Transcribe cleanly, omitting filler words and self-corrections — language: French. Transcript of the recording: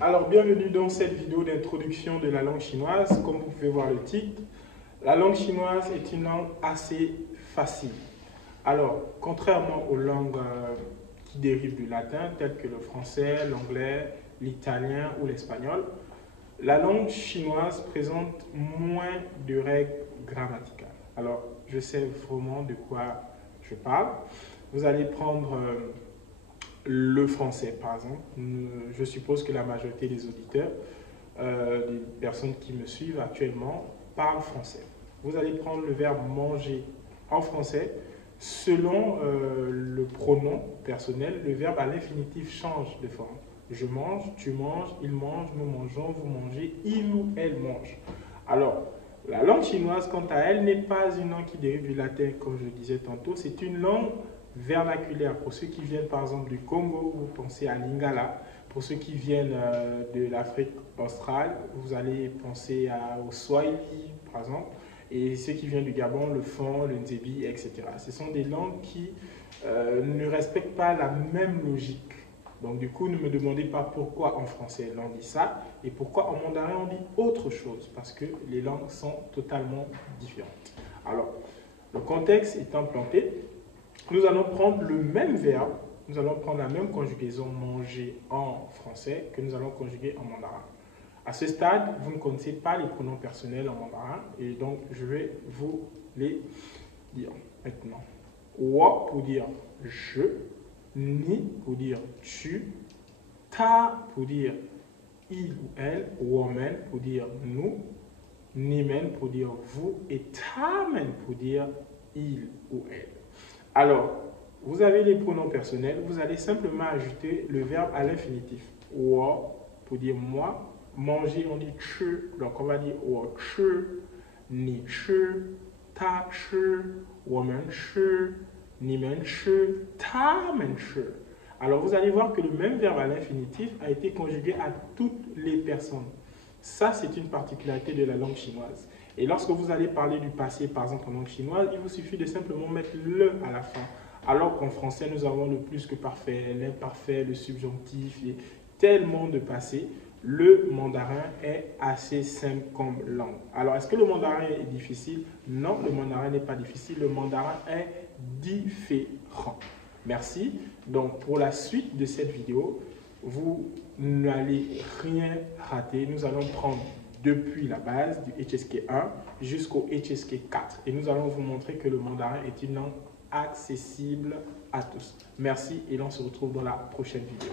Alors, bienvenue dans cette vidéo d'introduction de la langue chinoise. Comme vous pouvez voir le titre, la langue chinoise est une langue assez facile. Alors, contrairement aux langues qui dérivent du latin, telles que le français, l'anglais, l'italien ou l'espagnol, la langue chinoise présente moins de règles grammaticales. Alors, je sais vraiment de quoi je parle. Vous allez prendre le français, par exemple. Je suppose que la majorité des auditeurs, des personnes qui me suivent actuellement, parlent français. Vous allez prendre le verbe manger en français. Selon le pronom personnel, le verbe à l'infinitif change de forme. Je mange, tu manges, il mange, nous mangeons, vous mangez, il ou elle mange. Alors, la langue chinoise, quant à elle, n'est pas une langue qui dérive du latin, comme je le disais tantôt. C'est une langue vernaculaire. Pour ceux qui viennent par exemple du Congo, vous pensez à Lingala. Pour ceux qui viennent de l'Afrique australe, vous allez penser au Swahili, par exemple. Et ceux qui viennent du Gabon, le Fon, le Ndébi, etc. Ce sont des langues qui ne respectent pas la même logique. Donc du coup, ne me demandez pas pourquoi en français on dit ça et pourquoi en mandarin on dit autre chose, parce que les langues sont totalement différentes. Alors, le contexte étant planté, nous allons prendre le même verbe, nous allons prendre la même conjugaison manger en français que nous allons conjuguer en mandarin. À ce stade, vous ne connaissez pas les pronoms personnels en mandarin et donc je vais vous les dire maintenant. Wo pour dire je, ni pour dire tu, ta pour dire il ou elle, woman pour dire nous, ni men pour dire vous et ta men pour dire il ou elle. Alors, vous avez les pronoms personnels, vous allez simplement ajouter le verbe à l'infinitif. Wo pour dire moi, manger on dit chu, donc on va dire wo chu, ni chu, ta chu, woman chu, ni men chu, ta men chu. Alors vous allez voir que le même verbe à l'infinitif a été conjugué à toutes les personnes. Ça, c'est une particularité de la langue chinoise. Et lorsque vous allez parler du passé, par exemple en langue chinoise, il vous suffit de simplement mettre le à la fin. Alors qu'en français, nous avons le plus que parfait, l'imparfait, le subjonctif et tellement de passé. Le mandarin est assez simple comme langue. Alors, est-ce que le mandarin est difficile? Non, le mandarin n'est pas difficile. Le mandarin est différent. Merci. Donc, pour la suite de cette vidéo, vous n'allez rien rater. Nous allons prendre depuis la base du HSK 1 jusqu'au HSK 4. Et nous allons vous montrer que le mandarin est une langue accessible à tous. Merci et on se retrouve dans la prochaine vidéo.